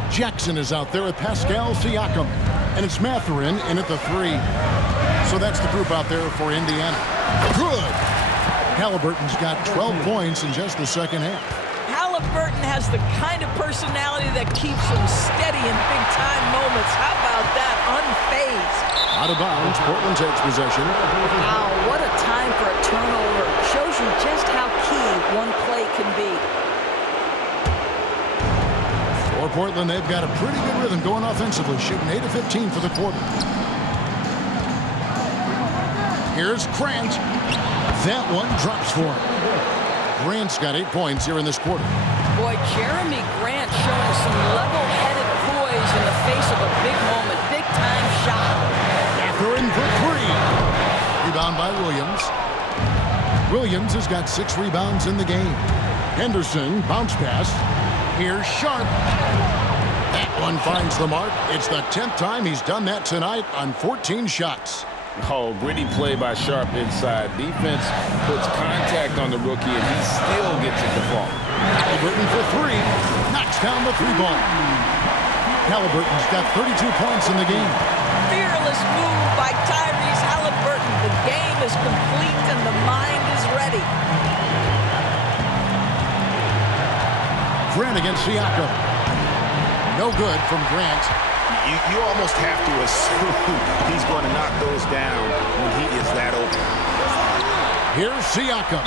Jackson is out there with Pascal Siakam. And it's Mathurin in at the 3. So that's the group out there for Indiana. Good. Halliburton's got 12 points in just the second half. Halliburton has the kind of personality that keeps him steady in big-time moments. How about that? Unfazed. Out of bounds, Portland takes possession. Wow, what a time for a turnover. Shows you just how key one play can be. For Portland, they've got a pretty good rhythm going offensively, shooting 8 of 15 for the quarter. Here's Grant. That one drops for him. Grant's got 8 points here in this quarter. Boy, Jeremy Grant showing some level-headed poise in the face of a big moment. Big-time shot. Mathurin for 3. Rebound by Williams. Williams has got 6 rebounds in the game. Henderson, bounce pass. Here's Sharp. That One finds the mark. It's the 10th time he's done that tonight on 14 shots. Oh, gritty play by Sharp inside. Defense puts contact on the rookie, and he still gets it to fall. Halliburton for three. Knocks down the three ball. Halliburton's got 32 points in the game. Fearless move by Tyrese Halliburton. The game is complete and the mind is ready. Grant against Siakam. No good from Grant. You almost have to assume he's going to knock those down when he is that open. Here's Siakam.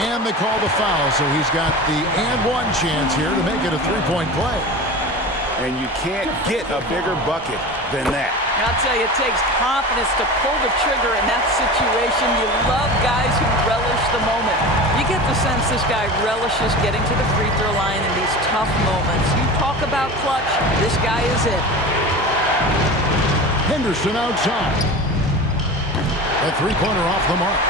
And they call the foul, so he's got the and one chance here to make it a three-point play. And you can't get a bigger bucket than that. I'll tell you, it takes confidence to pull the trigger in that situation. You love guys who relish the moment. You get the sense this guy relishes getting to the free throw line in these tough moments. You talk about clutch, this guy is it. Henderson outside. A three-pointer off the mark.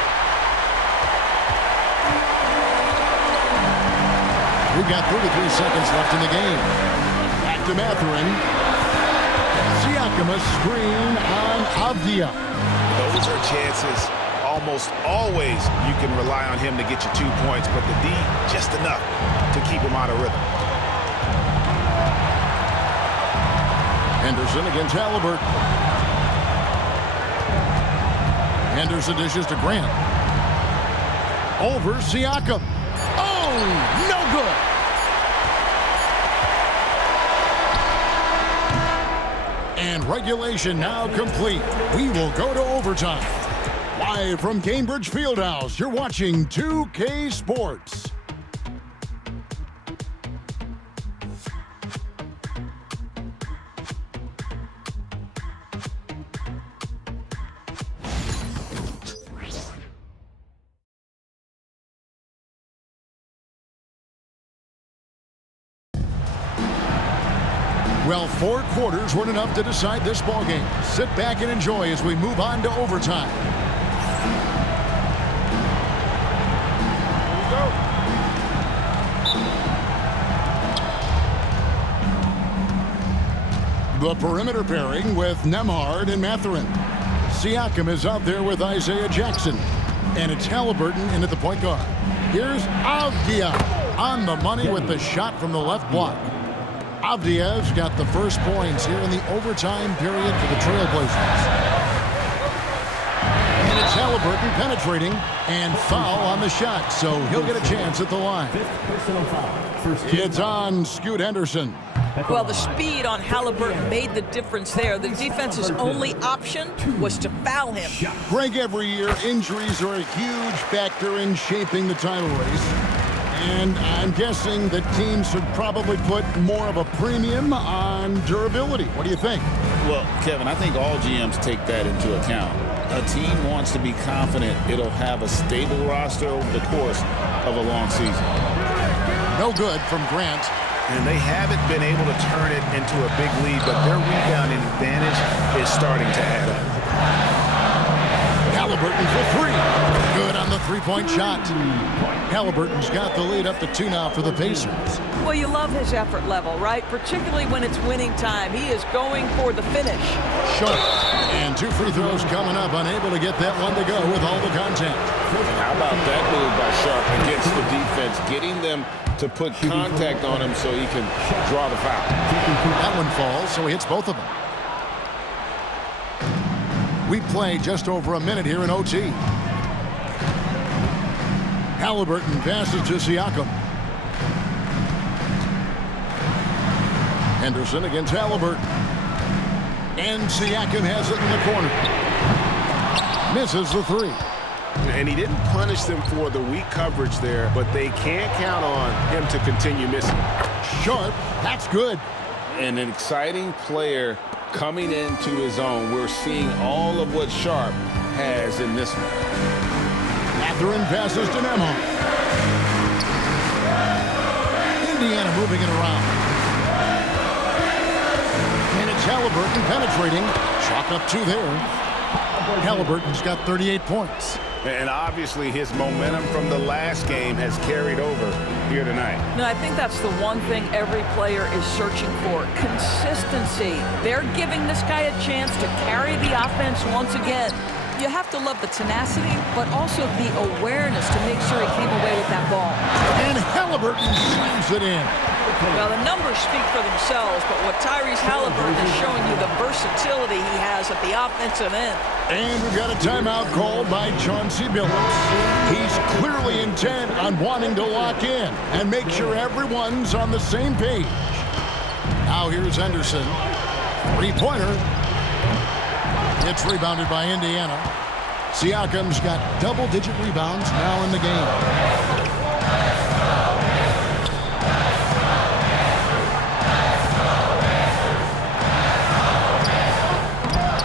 We've got 33 seconds left in the game. Back to Mathurin. Siakam a screen on Avdia. Those are chances. Almost always you can rely on him to get you 2 points, but the D just enough to keep him out of rhythm. Henderson against Halliburton. Henderson dishes to Grant. Over Siakam. Oh, no good. And regulation now complete. We will go to overtime. Live from Cambridge Fieldhouse, you're watching 2K Sports. Well, 4 quarters weren't enough to decide this ballgame. Sit back and enjoy as we move on to overtime. The perimeter pairing with Nembhard and Mathurin. Siakam is out there with Isaiah Jackson. And it's Halliburton in at the point guard. Here's Avdia on the money with the shot from the left block. Avdia's got the first points here in the overtime period for the Trailblazers. And it's Halliburton penetrating and foul on the shot, so he'll get a chance at the line. It's on Scoot Henderson. Well, the speed on Halliburton made the difference there. The defense's only option was to foul him. Greg, every year, injuries are a huge factor in shaping the title race. And I'm guessing that teams should probably put more of a premium on durability. What do you think? Well, Kevin, I think all GMs take that into account. A team wants to be confident it'll have a stable roster over the course of a long season. No good from Grant. And they haven't been able to turn it into a big lead, but their rebounding advantage is starting to add up. Halliburton for three. Good on the three-point shot. Halliburton's got the lead up to 2 now for the Pacers. Well, you love his effort level, right? Particularly when it's winning time. He is going for the finish. Sharp. And 2 free throws coming up. Unable to get that one to go with all the contact. And how about that move by Sharp against the defense, getting them to put contact on him so he can draw the foul. That one falls, so he hits both of them. We play just over a minute here in OT. Halliburton passes to Siakam. Henderson against Halliburton. And Siakam has it in the corner. Misses the three. And he didn't punish them for the weak coverage there, but they can't count on him to continue missing. Sharp, that's good. And an exciting player coming into his own. We're seeing all of what Sharp has in this one. Mathurin passes to Nembhard. Indiana moving it around. And it's Halliburton penetrating. Chalk up 2 there. Halliburton's got 38 points. And obviously his momentum from the last game has carried over here tonight. No, I think that's the one thing every player is searching for, consistency. They're giving this guy a chance to carry the offense once again. You have to love the tenacity, but also the awareness to make sure he came away with that ball. And Halliburton slams it in. Well, the numbers speak for themselves, but what Tyrese Halliburton is showing you the versatility he has at the offensive end. And we've got a timeout called by Chauncey Billups. He's clearly intent on wanting to lock in and make sure everyone's on the same page. Now here's Henderson. Three-pointer. It's rebounded by Indiana. Siakam's got double-digit rebounds now in the game.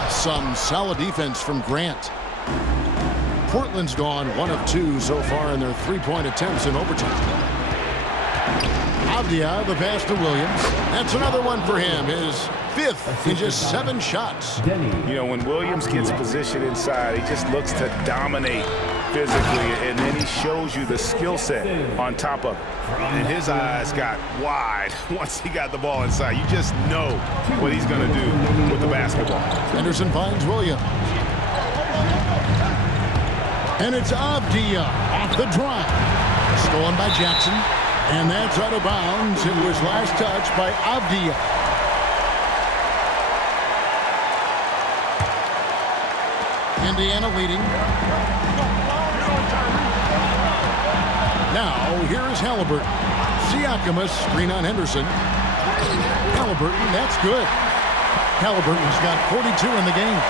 Some solid defense from Grant. Portland's gone 1 of 2 so far in their three-point attempts in overtime. Avdia, the pass to Williams. That's another one for him. His 5th in just 7 shots. You know, when Williams gets positioned inside, he just looks to dominate physically, and then he shows you the skill set on top of it. And his eyes got wide once he got the ball inside. You just know what he's going to do with the basketball. Henderson finds Williams. And it's Avdia off the drive. Stolen by Jackson. And that's out of bounds. It was last touched by Avdia. Indiana leading. Now, here is Halliburton. Siakam screen on Henderson. Halliburton, that's good. Halliburton's got 42 in the game.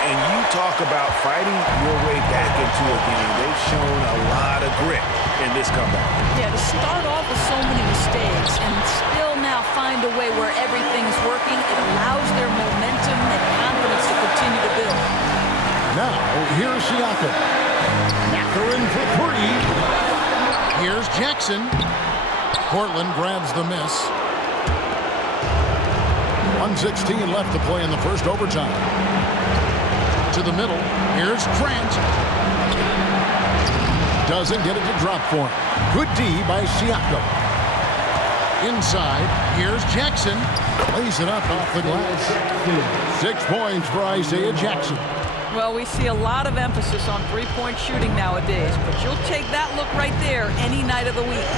And you talk about fighting your way back into a game. They've shown a lot of grit in this comeback. Yeah, to start off with so many mistakes and still now find a way where everything's working, it allows their momentum and confidence to continue to build. Now, here's Siakam. Mathurin for 3. Here's Jackson. Portland grabs the miss. 1:16 left to play in the first overtime. To the middle. Here's Grant. Doesn't get it to drop for him. Good D by Siakam. Inside. Here's Jackson. Lays it up off the glass. 6 points for Isaiah Jackson. Well, we see a lot of emphasis on three-point shooting nowadays, but you'll take that look right there any night of the week.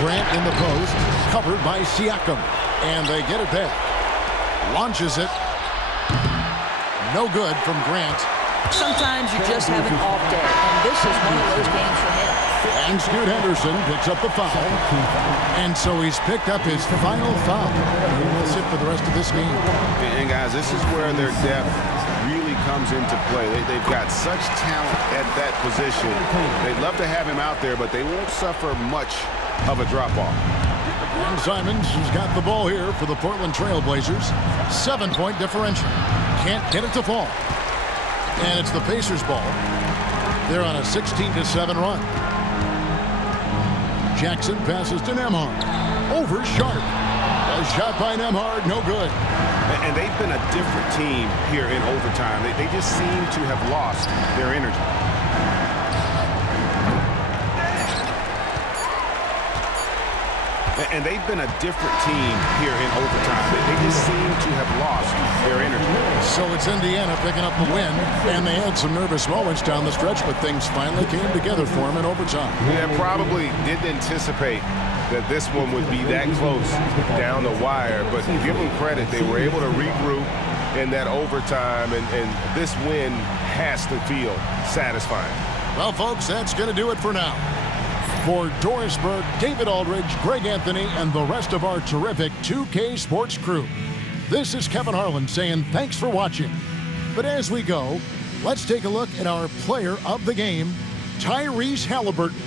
Grant in the post, covered by Siakam, and they get it back. Launches it. No good from Grant. Sometimes you just have an off day, and this is one of those games for him. And Scoot Henderson picks up the foul. And so he's picked up his final foul. That's it for the rest of this game. And guys, this is where their depth really comes into play. They've got such talent at that position. They'd love to have him out there, but they won't suffer much of a drop-off. And Simons has got the ball here for the Portland Trail Blazers. 7-point differential. Can't get it to fall. And it's the Pacers' ball. They're on a 16-7 run. Jackson passes to Nembhard. Over Sharp. A shot by Nembhard, no good. And they've been a different team here in overtime. They just seem to have lost their energy. And they've been a different team here in overtime. They just seem to have lost their energy. So it's Indiana picking up the win, and they had some nervous moments down the stretch, but things finally came together for them in overtime. Yeah, probably didn't anticipate that this one would be that close down the wire, but give them credit. They were able to regroup in that overtime, and this win has to feel satisfying. Well, folks, that's going to do it for now. For Doris Burke, David Aldridge, Greg Anthony, and the rest of our terrific 2K Sports crew, this is Kevin Harlan saying thanks for watching. But as we go, let's take a look at our player of the game, Tyrese Halliburton.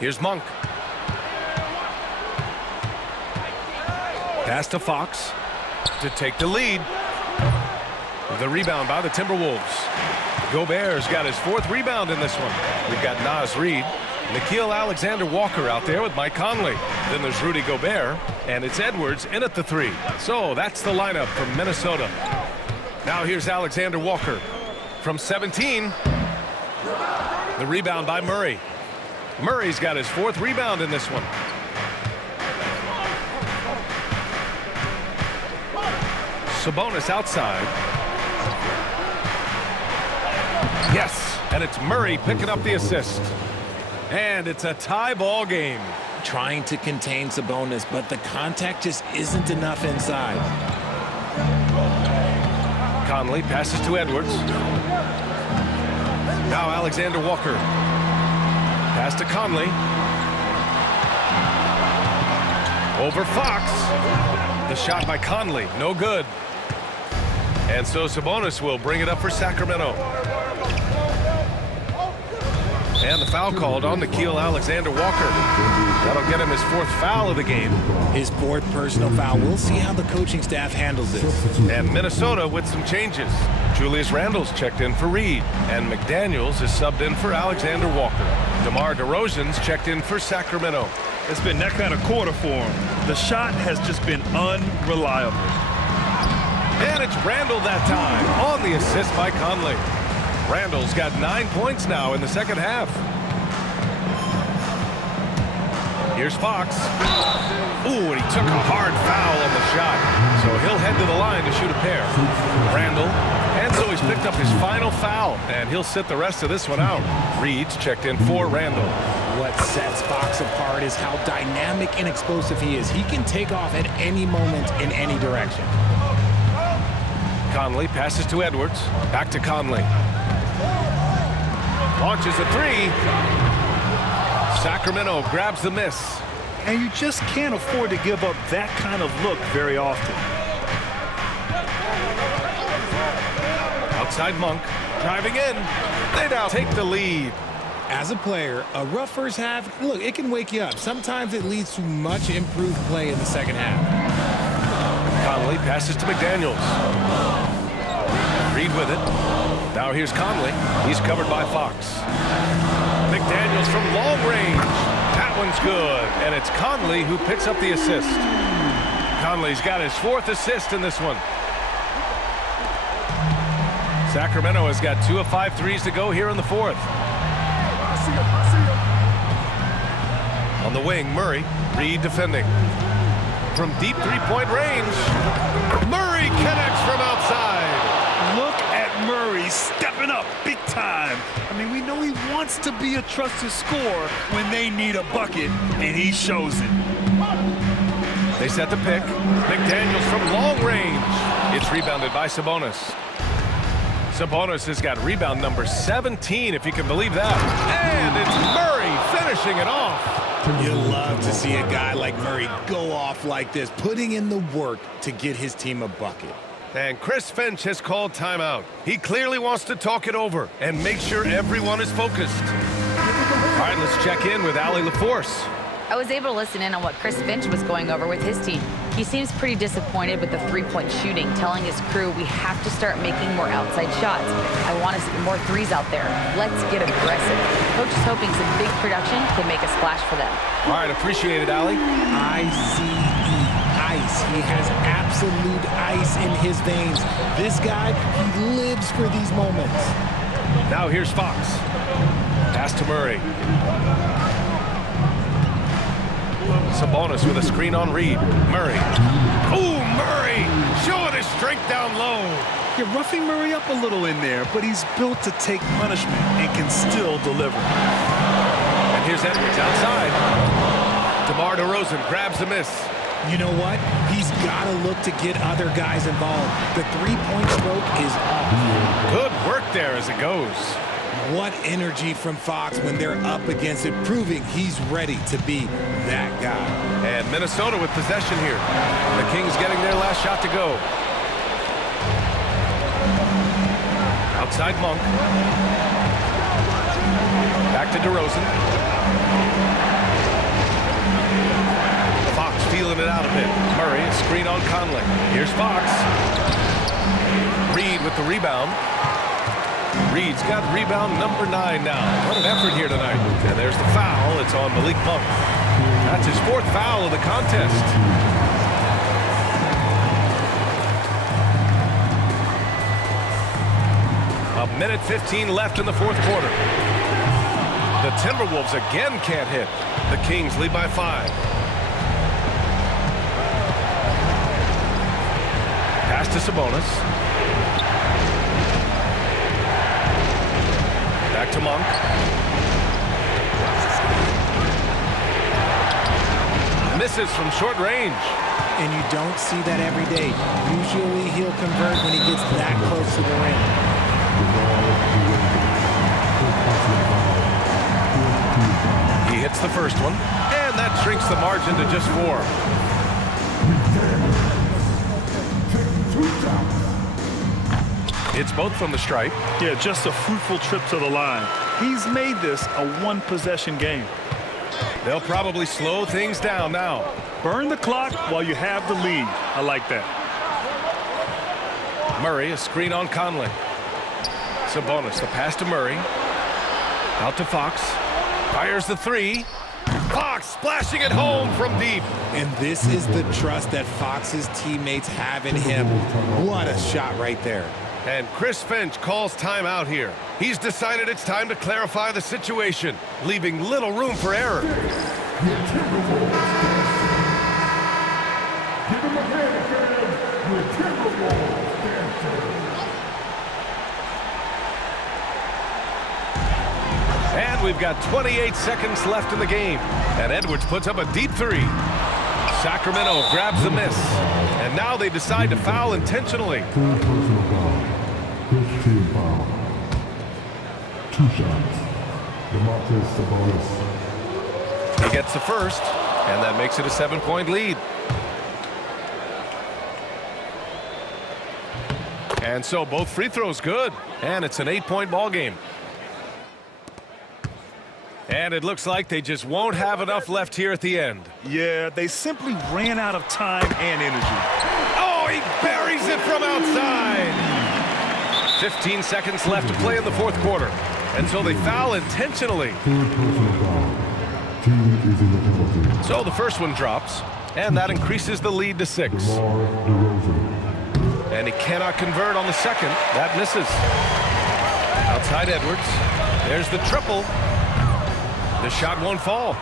Here's Monk. Pass to Fox to take the lead. The rebound by the Timberwolves. Gobert's got his 4th rebound in this one. We've got Naz Reid, Nickeil Alexander-Walker out there with Mike Conley. Then there's Rudy Gobert, and it's Edwards in at the 3. So that's the lineup from Minnesota. Now here's Alexander-Walker from 17. The rebound by Murray. Murray's got his 4th rebound in this one. Sabonis outside. Yes, and it's Murray picking up the assist. And it's a tie ball game. Trying to contain Sabonis, but the contact just isn't enough inside. Conley passes to Edwards. Now Alexander Walker. Pass to Conley. Over Fox. The shot by Conley, no good. And so Sabonis will bring it up for Sacramento. And the foul called on Nickeil Alexander-Walker. That'll get him his 4th foul of the game. His 4th personal foul. We'll see how the coaching staff handles this. And Minnesota with some changes. Julius Randle's checked in for Reed. And McDaniels is subbed in for Alexander-Walker. DeMar DeRozan's checked in for Sacramento. It's been that kind of quarter for him. The shot has just been unreliable. And it's Randle that time on the assist by Conley. Randle's got 9 points now in the second half. Here's Fox. Ooh, and he took a hard foul on the shot. So he'll head to the line to shoot a pair. Randle. And so he's picked up his final foul. And he'll sit the rest of this one out. Reed's checked in for Randle. What sets Fox apart is how dynamic and explosive he is. He can take off at any moment in any direction. Conley passes to Edwards. Back to Conley. Launches a 3. Sacramento grabs the miss. And you just can't afford to give up that kind of look very often. Outside Monk. Driving in. They now take the lead. As a player, a rough first half, look, it can wake you up. Sometimes it leads to much improved play in the second half. Conley passes to McDaniels. Reed with it. Now here's Conley. He's covered by Fox. McDaniels from long range. That one's good. And it's Conley who picks up the assist. Conley's got his 4th assist in this one. Sacramento has got 2 of 5 threes to go here in the 4th. On the wing, Murray. Reed defending. From deep 3-point range. Murray connects from outside. Look at Murray stepping up big time. I mean, we know he wants to be a trusted scorer when they need a bucket, and he shows it. They set the pick. McDaniels from long range. It's rebounded by Sabonis. Sabonis has got rebound number 17, if you can believe that. And it's Murray finishing it off. You love to see a guy like Murray go off like this, putting in the work to get his team a bucket. And Chris Finch has called timeout. He clearly wants to talk it over and make sure everyone is focused. All right, let's check in with Allie LaForce. I was able to listen in on what Chris Finch was going over with his team. He seems pretty disappointed with the 3-point shooting, telling his crew we have to start making more outside shots. I want to see more threes out there. Let's get aggressive. Coach is hoping some big production can make a splash for them. All right, appreciate it, Allie. ICE, ice. He has absolute ice in his veins. This guy, he lives for these moments. Now here's Fox. Pass to Murray. Sabonis with a screen on Reed. Murray. Ooh, Murray showing his strength down low. You're roughing Murray up a little in there, but he's built to take punishment and can still deliver. And here's Edwards outside. DeMar DeRozan grabs the miss. You know what? He's got to look to get other guys involved. The 3-point stroke is off. Good work there as it goes. What energy from Fox when they're up against it, proving he's ready to be that guy. And Minnesota with possession here. The Kings getting their last shot to go. Outside Monk. Back to DeRozan. screen on Conley. Here's Fox. Reed with the rebound. Reed's got rebound number 9 now. What an effort here tonight. And there's the foul. It's on Malik Monk. That's his 4th foul of the contest. A minute 15 left in the 4th quarter. The Timberwolves again can't hit. The Kings lead by 5. Pass to Sabonis. Back to Monk. Misses from short range. And you don't see that every day. Usually he'll convert when he gets that close to the rim. He hits the first one, and that shrinks the margin to just 4. It's both from the stripe. Yeah, just a fruitful trip to the line. He's made this a one-possession game. They'll probably slow things down now. Burn the clock while you have the lead. I like that. Murray, a screen on Conley. Sabonis, the pass to Murray. Out to Fox. Fires the 3. Fox splashing it home from deep. And this is the trust that Fox's teammates have in him. What a shot right there. And Chris Finch calls timeout here. He's decided it's time to clarify the situation, leaving little room for error. And we've got 28 seconds left in the game. And Edwards puts up a deep 3. Sacramento grabs the miss. And now they decide to foul intentionally. Team foul. 2 shots. DeMarcus Sabonis. He gets the first, and that makes it a 7-point lead. And so both free throws good, and it's an 8-point ball game. And it looks like they just won't have enough left here at the end. Yeah, they simply ran out of time and energy. Oh, he buries it from outside. 15 seconds left to play in the 4th quarter. And so they foul intentionally. So the first one drops, and that increases the lead to 6. And he cannot convert on the second. That misses. Outside Edwards. There's the triple. The shot won't fall.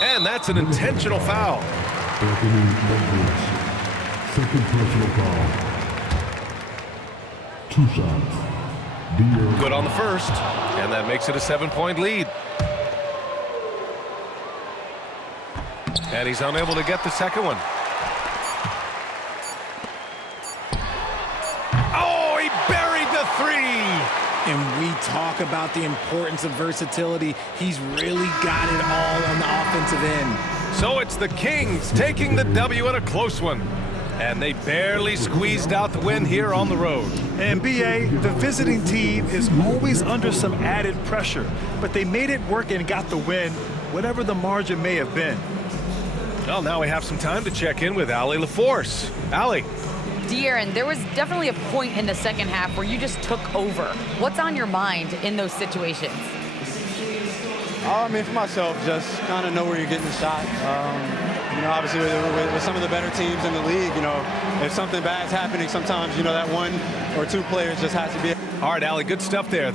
And that's an intentional foul. Second personal foul. 2 shots. Good on the first, and that makes it a 7-point lead. And he's unable to get the second one. Oh, he buried the 3. And we talk about the importance of versatility. He's really got it all on the offensive end. So it's the Kings taking the W in a close one. And they barely squeezed out the win here on the road. And BA, the visiting team is always under some added pressure, but they made it work and got the win, whatever the margin may have been. Well, now we have some time to check in with Allie LaForce. Allie. De'Aaron, there was definitely a point in the second half where you just took over. What's on your mind in those situations? I mean, for myself, just kind of know where you're getting the shot. You know, obviously with some of the better teams in the league, you know, if something bad's happening, sometimes, you know, that 1 or 2 players just has to be. All right, Allie, good stuff there.